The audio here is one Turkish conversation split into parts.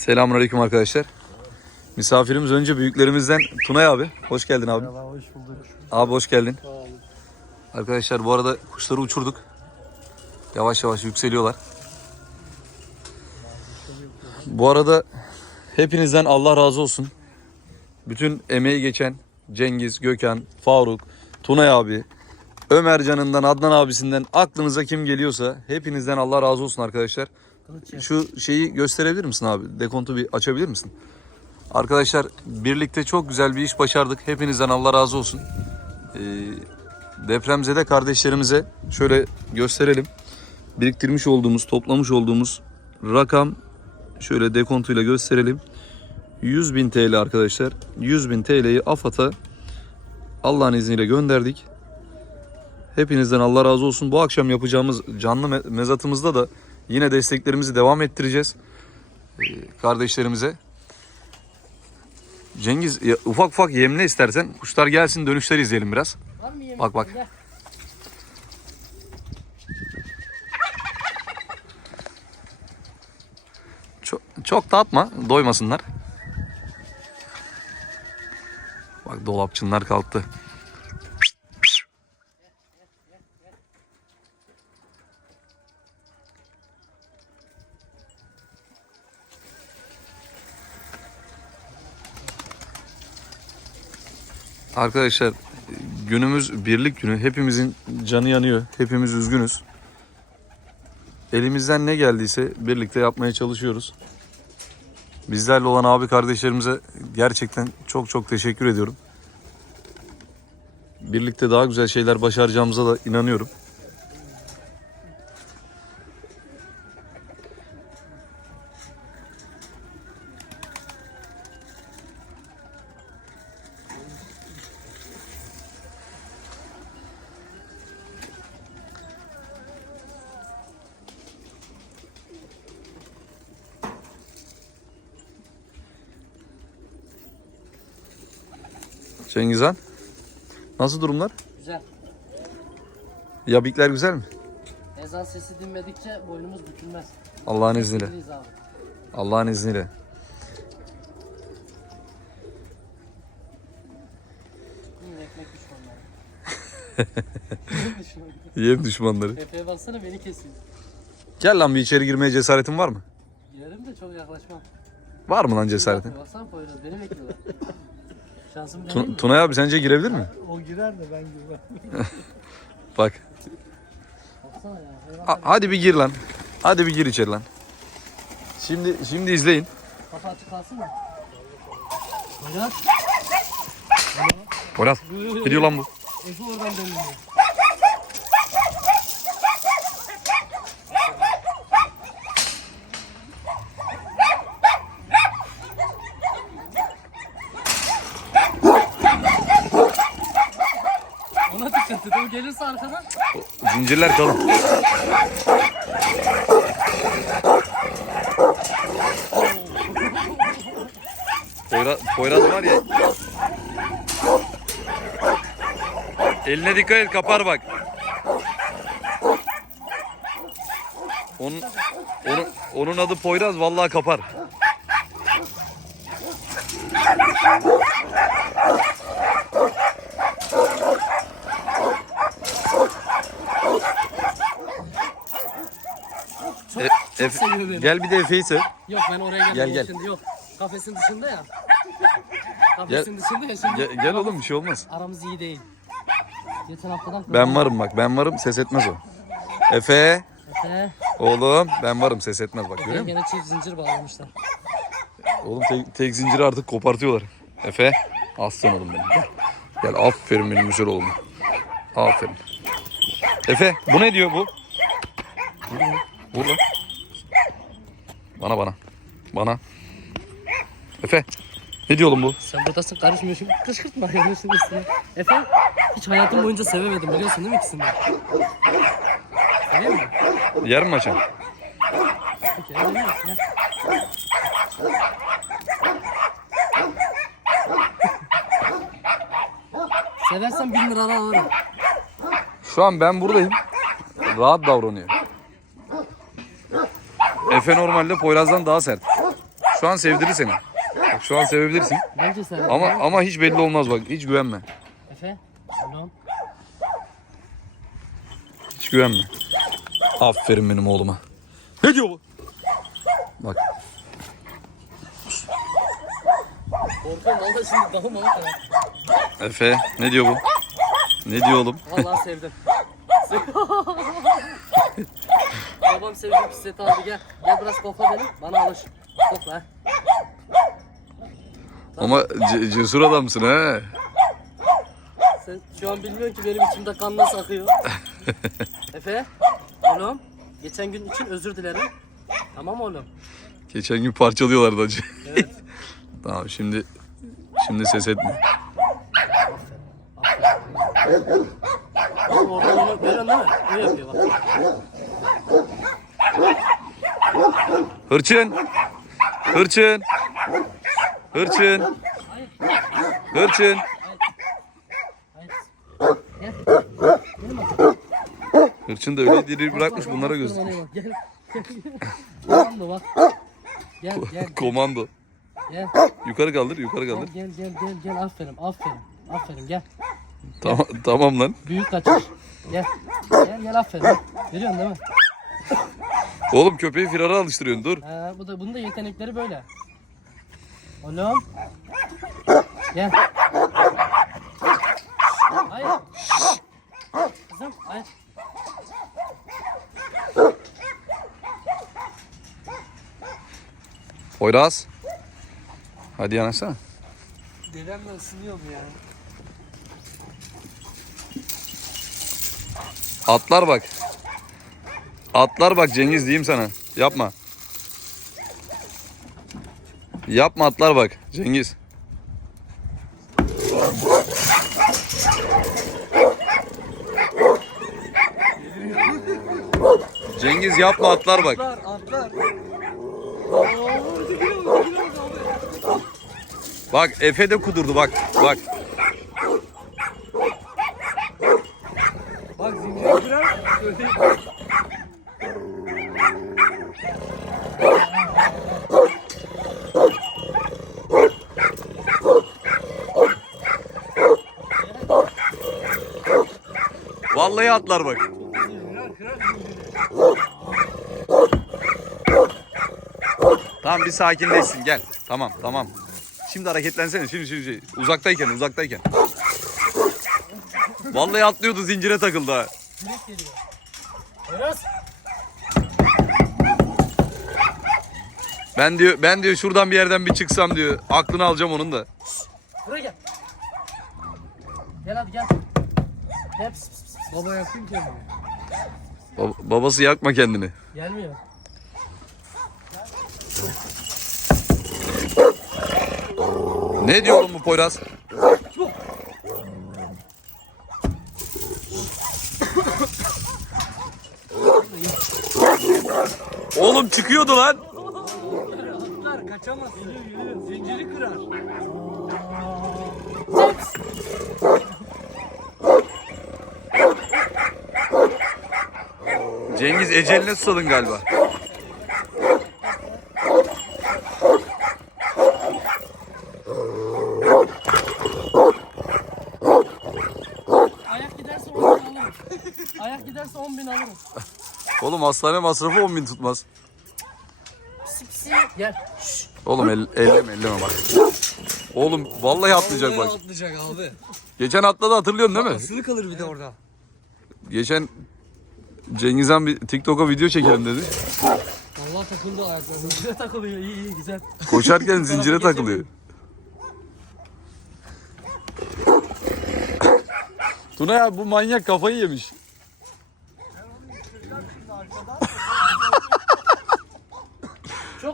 Selamünaleyküm arkadaşlar. Misafirimiz önce büyüklerimizden Tunay abi. Hoş geldin abi. Merhaba, hoş bulduk. Abi hoş geldin. Arkadaşlar bu arada kuşları uçurduk. Yavaş yavaş yükseliyorlar. Bu arada hepinizden Allah razı olsun. Bütün emeği geçen Cengiz, Gökhan, Faruk, Tunay abi, Ömercan'ından, Adnan abisinden aklınıza kim geliyorsa hepinizden Allah razı olsun arkadaşlar. Şu şeyi gösterebilir misin abi? Dekontu bir açabilir misin? Arkadaşlar birlikte çok güzel bir iş başardık. Hepinizden Allah razı olsun. Ee, depremzede kardeşlerimize şöyle gösterelim. Biriktirmiş olduğumuz, toplamış olduğumuz rakam şöyle dekontuyla gösterelim. 100 bin TL arkadaşlar. 100 bin TL'yi AFAD'a Allah'ın izniyle gönderdik. Hepinizden Allah razı olsun. Bu akşam yapacağımız canlı me- mezatımızda da yine desteklerimizi devam ettireceğiz. Ee, kardeşlerimize. Cengiz ya, ufak ufak yemle istersen. Kuşlar gelsin dönüşleri izleyelim biraz. Var mı yemek? Bak, bak. Gel. Çok, çok da atma. Doymasınlar. Bak dolapçınlar kalktı. Arkadaşlar günümüz birlik günü. Hepimizin canı yanıyor. Hepimiz üzgünüz. Elimizden ne geldiyse birlikte yapmaya çalışıyoruz. Bizlerle olan abi kardeşlerimize gerçekten çok çok teşekkür ediyorum. Birlikte daha güzel şeyler başaracağımıza da inanıyorum. Cengizhan, nasıl durumlar? Güzel. Yabikler güzel mi? Ezan sesi dinmedikçe boynumuz bükülmez. Allah'ın izniyle. Allah'ın izniyle. Yem düşmanları. Pepe'ye baksana beni kesiyor. Gel lan bir içeri girmeye cesaretin var mı? Girerim de çok yaklaşmam. Var mı lan cesaretin? Baksana Poyraz beni bekliyorlar. Şansım deneyim mi? Tunay abi sence girebilir mi? O girer de ben girmem. Bak. Baksana ya. hayvan Ha- hadi bir gir lan. Hadi bir gir içeri lan. Şimdi şimdi izleyin. Kafa açık kalsın mı? Poyraz. Poyraz. Ne diyor lan bu? Efe oradan dönüyor. Ona dikkat et. O gelirse arkadan. Zincirler kalın. Poyraz, Poyraz var ya. Eline dikkat et kapar bak. Onun, onun, onun adı Poyraz vallahi kapar. Çok, E- çok Efe- seviyor beni. Gel bir de Efe'yi sev. Yok ben oraya gelmem Gel, gel. şimdi yok. Kafesin dışında ya. Kafesin dışında ya şimdi. Gel, gel oğlum bir şey olmaz. Aramız iyi değil. Geçen haftadan Ben varım bak ben varım ses etmez o. Efe Efe. oğlum ben varım ses etmez bak görüyor musun? gene çift zincir bağlamışlar. Oğlum tek, tek zinciri artık kopartıyorlar. Efe aslan oğlum benim gel. Gel aferin benim güzel oğlum. Aferin. Efe bu ne diyor bu? Vur lan. Vur lan. Bana bana. Bana. Efe ne diyor oğlum bu? Sen buradasın karışmıyorsun. Kışkırtma yanlışın üstüne. Efe hiç hayatım boyunca sevemedim biliyorsun değil mi ikisini? Seviyor musun? Yer mi? Ya. Seversen bin lira alırım. Şu an ben buradayım. Rahat davranıyor. Efe normalde Poyraz'dan daha sert. şu an sevdirir seni. Bak şu an sevebilirsin. Bence sen. Ama ama hiç belli olmaz bak. Hiç güvenme. Efe. Oğlum. Hiç güvenme. Aferin benim oğluma. Ne diyor bu? Bak Korkuyorum valla şimdi ama kadar. Efe ne diyor bu? Ne diyor oğlum? Vallahi sevdim. Babam sevdi bisikleti aldı gel. Gel biraz kokla beni. Bana alış. Kokla. ha. Ama ce- cesur adamsın he. Sen şu an bilmiyorsun ki benim içimde kan nasıl akıyor. Efe. Oğlum. Geçen gün için özür dilerim. Tamam oğlum. Geçen gün parçalıyorlardı acı. Evet. tamam şimdi şimdi ses etme. Oğlum oradan onu görüyorsun değil mi? O yapıyor bak. Hırçın. Hırçın. Hırçın. Hırçın. Hırçın da öyle diri bırakmış bunlara göz. Gel. Gel. Komando bak. Gel gel Komando. gel. Yukarı kaldır, yukarı kaldır. gel gel gel gel aferin aferin. Aferin gel. Tamam, tamam lan. Büyük kaçış. Gel. Gel gel aferin. Görüyorsun değil mi? Oğlum köpeği firara alıştırıyorsun dur. Ee, bu da bunun da yetenekleri böyle. Oğlum. Gel. Hayır. Kızım hayır. Poyraz. Hadi yanaşsana. Dedemle ısınıyorum ya. Atlar bak. Atlar bak Cengiz diyeyim sana. Yapma. Yapma atlar bak Cengiz. Cengiz yapma atlar bak. Atlar atlar. Bak Efe de kudurdu bak. Bak. Bak zinciri kırar. Vallahi atlar bak. Tamam bir sakinleşsin gel. Tamam tamam. Şimdi hareketlensene şimdi şimdi, şimdi. uzaktayken uzaktayken. Vallahi atlıyordu zincire takıldı ha. Biraz. Ben diyor ben diyor şuradan bir yerden bir çıksam diyor. Aklını alacağım onun da. Buraya gel. Gel hadi gel. Gel. Baba yakın kendini. Bab- babası yakma kendini. Gelmiyor. Ne diyor oğlum bu Poyraz? Oğlum çıkıyordu lan. Atlar kaçamaz. Zinciri kırar. Cengiz eceline susadın galiba. Ayak giderse 10 bin alırım. Ayak giderse 10 bin alırım. Oğlum hastane masrafı 10 bin tutmaz. Gel. Oğlum el, elleme elleme bak. Oğlum vallahi atlayacak bak. atlayacak abi. Geçen atladı hatırlıyorsun değil mi? Sırı kalır bir de orada. Geçen Cengiz Han bir TikTok'a video çekelim dedi. Vallahi takıldı ayaklar. Zincire takılıyor. İyi iyi güzel. Koşarken zincire takılıyor. Tuna ya bu manyak kafayı yemiş.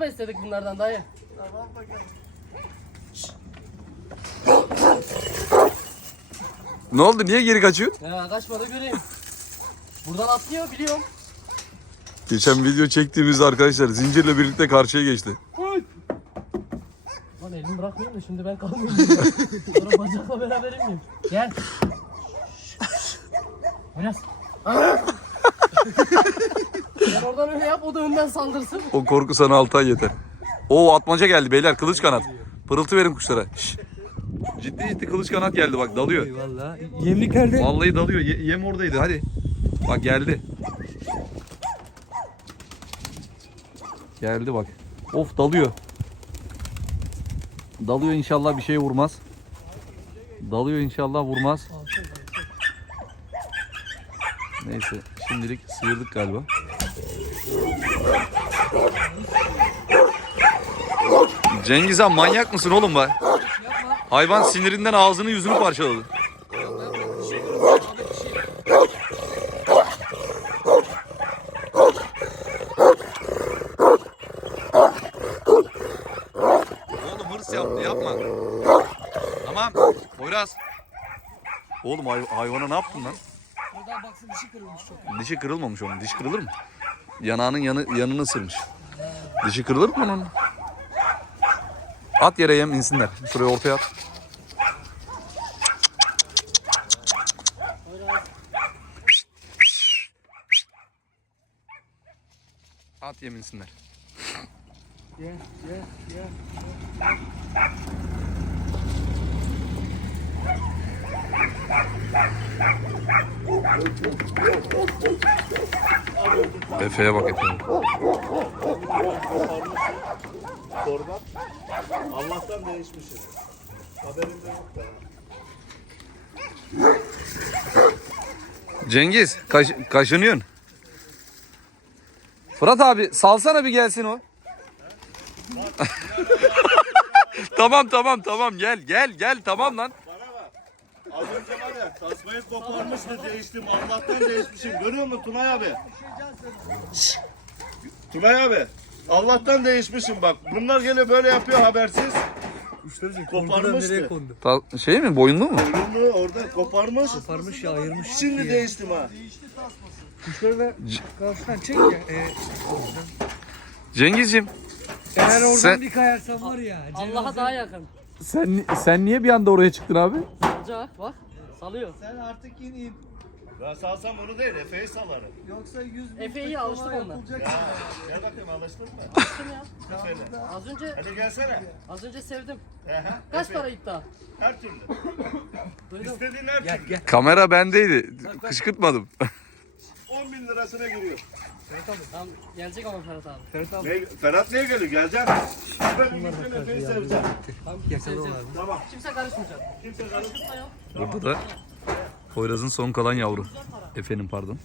Çok besledik bunlardan dayı. Ne oldu? Niye geri kaçıyorsun? Ya kaçma da göreyim. Buradan atlıyor biliyorum. Geçen video çektiğimizde arkadaşlar zincirle birlikte karşıya geçti. Lan elimi bırakmayayım da şimdi ben kalmayayım. Sonra bacakla beraber miyim? Gel. Biraz. Sen oradan öyle yap o da önden saldırsın. O korku sana 6 ay yeter. Oo atmaca geldi beyler kılıç kanat. Pırıltı verin kuşlara. Şş. Ciddi ciddi kılıç kanat geldi bak dalıyor. Eyvallah. Yemlik nerede? Vallahi dalıyor. Ye- yem oradaydı hadi. Bak geldi. Geldi bak. Of dalıyor. Dalıyor inşallah bir şey vurmaz. Dalıyor inşallah vurmaz. Neyse şimdilik sıyırdık galiba. Cengiz Han manyak mısın oğlum be? Hayvan sinirinden ağzını yüzünü parçaladı. Oğlum hırs yaptı yapma. Tamam. Poyraz. Oğlum hay- hayvana ne yaptın lan? Buradan baksın dişi kırılmış çok. Dişi kırılmamış onun. Diş kırılır mı? Yanağının yanı, yanını ısırmış. Dişi kırılır mı onun? At yere yem insinler. Şuraya ortaya at. At yem insinler. Ye, ye, ye. Efe'ye bak Efe'ye. Allah'tan değişmişiz. Haberinde yok da. Cengiz kaş, kaşınıyorsun. Fırat abi salsana bir gelsin o. tamam tamam tamam gel gel gel tamam lan. Az önce var ya tasmayı koparmıştı değiştim. Allah'tan değişmişim. Görüyor musun Tunay abi? Şşş. Tunay abi. Allah'tan değişmişim bak. Bunlar geliyor böyle yapıyor habersiz. Koparmıştı. nereye kondu? Ta- şey mi boyunlu mu? Bunu orada koparmış. Parmış ya ayırmış. Şimdi diye. değiştim ha. Kuşları da karşıdan çek ya. E, Cengizciğim eğer oradan Sen- bir kayarsan var ya. Allah'a daha yakın. sen sen niye bir anda oraya çıktın abi? Salacak bak. Salıyor. Sen artık in in. Ben salsam onu değil Efe'yi salarım. Yoksa 100 bin Efe'yi tek alıştık dolar ondan. yapılacak. Ya gel bakayım alıştın mı? Alıştım ya. Efe'yle. Az önce Hadi gelsene. az önce sevdim. Ehe, Kaç Efe. para iddia? Her türlü. Duydum. İstediğin her Gel türlü. gel. Kamera bendeydi. Kışkırtmadım. 10 bin lirasına giriyor. Tamam gelecek ama Ferhat abi. Ferhat abi. Ne, Ferhat niye geliyor? Geleceksin. Ben gitsin Efe'yi seveceğim. Abi. Tamam. Kimse karışmayacak. Kimse karışmıyor. Burada da Poyraz'ın son kalan yavru. Efe'nin pardon.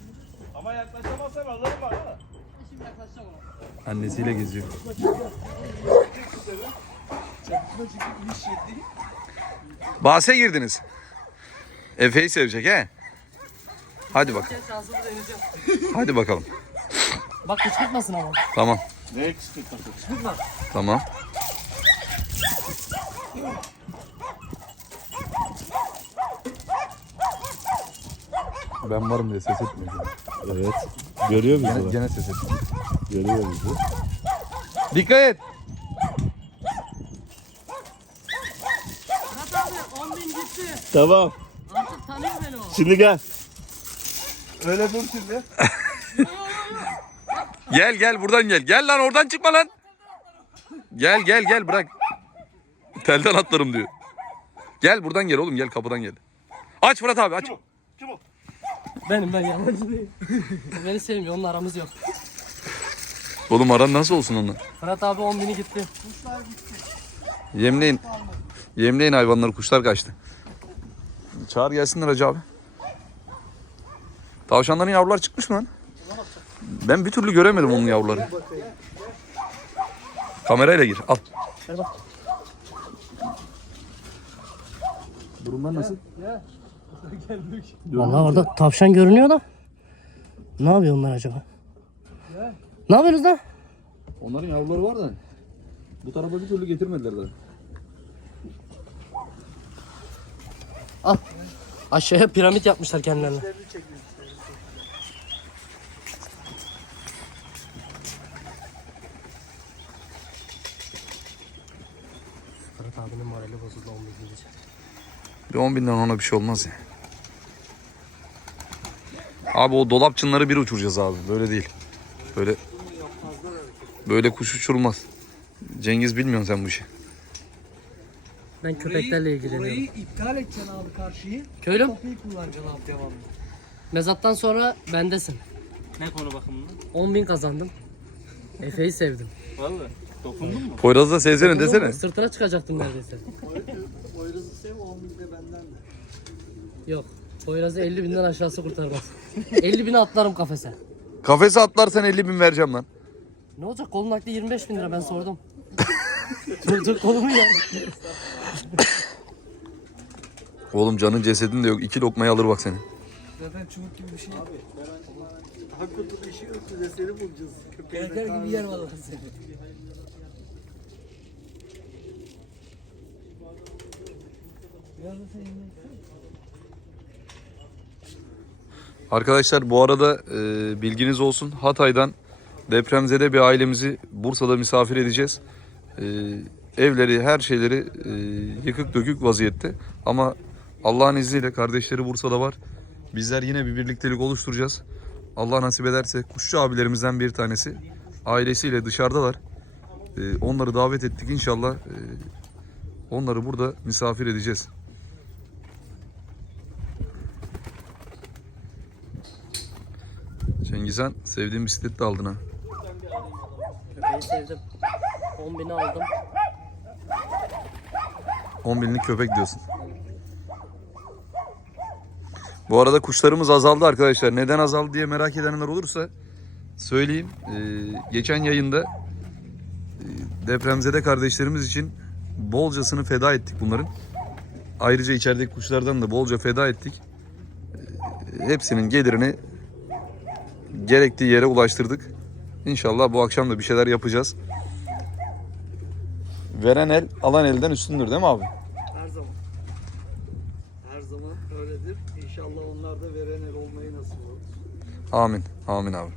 Ama yaklaşamazsan alırım bak. Şimdi yaklaşacağım ona. Annesiyle geziyor. Bahse girdiniz. Efe'yi sevecek he. Hadi bak. Gel şansımı deneyeceğim. Hadi bakalım. Bak kışkırtmasın ama. Tamam. Ne kışkırtması? Kışkırtma. Tamam. Ben varım diye ses etmiyor. Evet. Görüyor musun? Gene, gene ses etmiyor. Görüyor musun? Dikkat et. Ferhat abi 10 bin gitti. Tamam. Artık tanıyor beni o. Şimdi gel. Öyle dur şimdi. Gel gel buradan gel. Gel lan oradan çıkma lan. Gel gel gel bırak. Telden atlarım diyor. Gel buradan gel oğlum gel kapıdan gel. Aç Fırat abi aç. Kim o? Kim o? Benim ben yabancı değil. beni sevmiyor onunla aramız yok. Oğlum aran nasıl olsun onunla? Fırat abi 10 bini gitti. Yemleyin. Yemleyin hayvanları kuşlar kaçtı. Çağır gelsinler hacı abi. Tavşanların yavrular çıkmış mı lan? Ben bir türlü göremedim onun yavruları. Kamerayla gir al. Ver bak. Durumlar nasıl? Vallahi orada tavşan görünüyor da. Ne yapıyor onlar acaba? Ne yapıyorsunuz lan? Onların yavruları var da bu tarafa bir türlü getirmediler daha. Al. Aşağıya piramit yapmışlar kendilerine. Ferhat abinin morali bozuldu 10 bin gidecek. Bir 10 binden ona bir şey olmaz ya. Abi o dolap çınları bir uçuracağız abi. Böyle değil. Böyle böyle kuş uçurulmaz. Cengiz bilmiyorsun sen bu işi. Ben köpeklerle ilgileniyorum. Burayı iptal edeceksin abi karşıyı. Köylüm Kapıyı kullanacaksın abi devamlı. mezattan sonra bendesin. Ne konu bakımından? 10 bin kazandım. Efe'yi sevdim. Vallahi. Dokundun mu? Poyraz'ı da sevsene desene. Sırtına çıkacaktım neredeyse. Poyraz'ı sev 10 bin de benden de. Yok. Poyraz'ı 50 binden aşağısı kurtarmaz. 50 bine atlarım kafese. Kafese atlarsan 50 bin vereceğim lan. Ne olacak kolun nakli 25 bin lira ben sordum. dur dur kolumu ya. Oğlum canın cesedin de yok. İki lokmayı alır bak seni. Zaten çubuk gibi bir şey. Abi Hakikaten bir şey yok size seni bulacağız. Köpekler gibi yer vallahi seni. Biraz da senin Arkadaşlar bu arada e, bilginiz olsun. Hatay'dan depremzede bir ailemizi Bursa'da misafir edeceğiz. E, evleri, her şeyleri e, yıkık dökük vaziyette. Ama Allah'ın izniyle kardeşleri Bursa'da var. Bizler yine bir birliktelik oluşturacağız. Allah nasip ederse kuşçu abilerimizden bir tanesi ailesiyle dışarıdalar. E, onları davet ettik inşallah. e, onları burada misafir edeceğiz. Cengizhan sevdiğin bisikleti de aldın ha. Köpeği sevdim. 10 bini aldım. 10 binlik köpek diyorsun. Bu arada kuşlarımız azaldı arkadaşlar. Neden azaldı diye merak edenler olursa söyleyeyim. Ee, geçen yayında e, depremzede kardeşlerimiz için bolcasını feda ettik bunların. Ayrıca içerideki kuşlardan da bolca feda ettik. Ee, hepsinin gelirini gerektiği yere ulaştırdık. İnşallah bu akşam da bir şeyler yapacağız. Veren el alan elden üstündür değil mi abi? Her zaman. Her zaman öyledir. İnşallah onlar da veren el olmayı nasip olur. Amin. Amin abi.